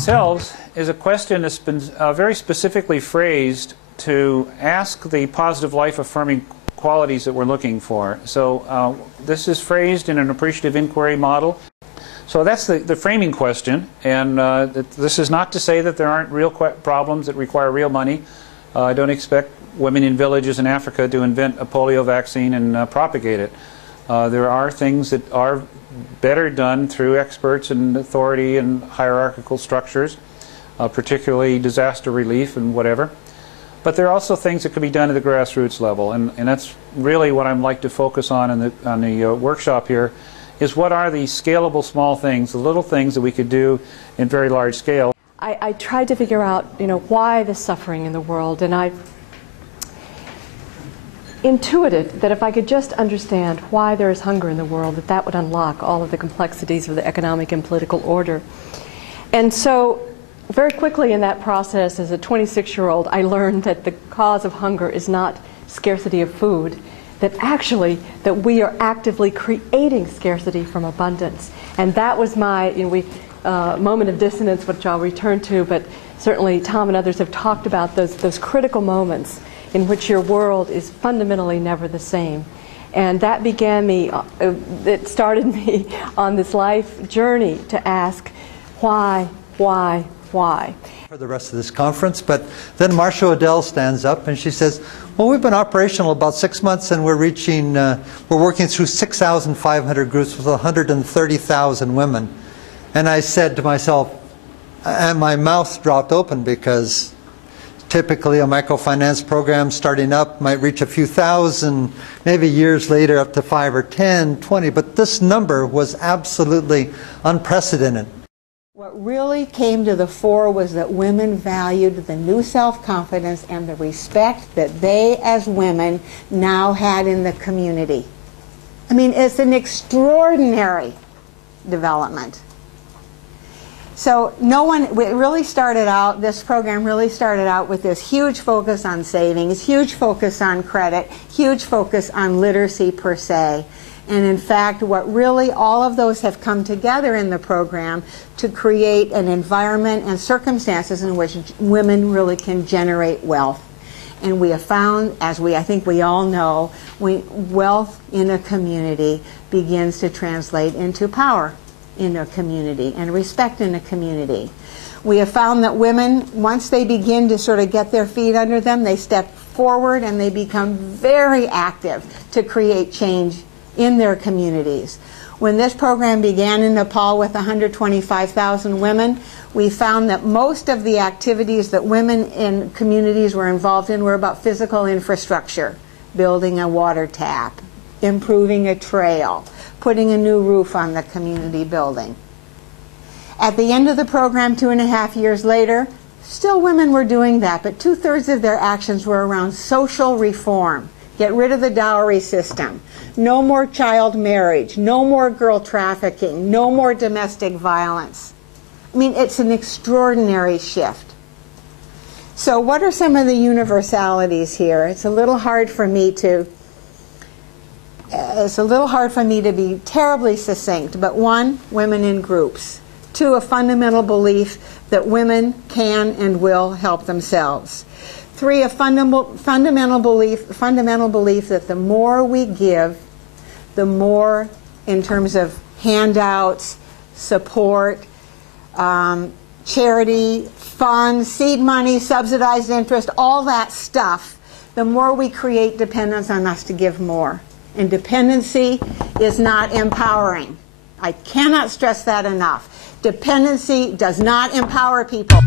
themselves is a question that's been very specifically phrased to ask the positive life-affirming qualities that we're looking for. So this is phrased in an appreciative inquiry model. So that's the framing question, and this is not to say that there aren't real problems that require real money. I don't expect women in villages in Africa to invent a polio vaccine and propagate it. There are things that are better done through experts and authority and hierarchical structures, particularly disaster relief and whatever. But there are also things that could be done at the grassroots level, and that's really what I'd like to focus on in the workshop here, is what are the scalable small things, the little things that we could do in very large scale. I tried to figure out, why the suffering in the world, and I intuited that if I could just understand why there is hunger in the world, that would unlock all of the complexities of the economic and political order. And so very quickly in that process, as a 26-year-old, I learned that the cause of hunger is not scarcity of food, that actually that we are actively creating scarcity from abundance. And that was my moment of dissonance, which I'll return to, but certainly Tom and others have talked about those critical moments in which your world is fundamentally never the same. And that began me, it started me on this life journey to ask why? For the rest of this conference, but then Marcia Odell stands up and she says, well, we've been operational about 6 months and we're working through 6,500 groups with 130,000 women. And I said to myself, and my mouth dropped open, because typically a microfinance program starting up might reach a few thousand, maybe years later up to 5 or 10, 20, but this number was absolutely unprecedented. What really came to the fore was that women valued the new self-confidence and the respect that they as women now had in the community. I mean, it's an extraordinary development. So it really started out, this program really started out with this huge focus on savings, huge focus on credit, huge focus on literacy per se. And in fact, what really all of those have come together in the program to create an environment and circumstances in which women really can generate wealth. And we have found, as I think we all know, wealth in a community begins to translate into power in a community and respect in a community. We have found that women, once they begin to sort of get their feet under them, they step forward and they become very active to create change in their communities. When this program began in Nepal with 125,000 women, we found that most of the activities that women in communities were involved in were about physical infrastructure, building a water tap, improving a trail, putting a new roof on the community building. At the end of the program, 2.5 years later, still women were doing that, but 2/3 of their actions were around social reform. Get rid of the dowry system. No more child marriage. No more girl trafficking. No more domestic violence. I mean, it's an extraordinary shift. So what are some of the universalities here? It's a little hard for me to be terribly succinct, but 1, women in groups. 2, a fundamental belief that women can and will help themselves. 3, a fundamental belief that the more we give, the more, in terms of handouts, support, charity, funds, seed money, subsidized interest, all that stuff, the more we create dependence on us to give more. And dependency is not empowering. I cannot stress that enough. Dependency does not empower people.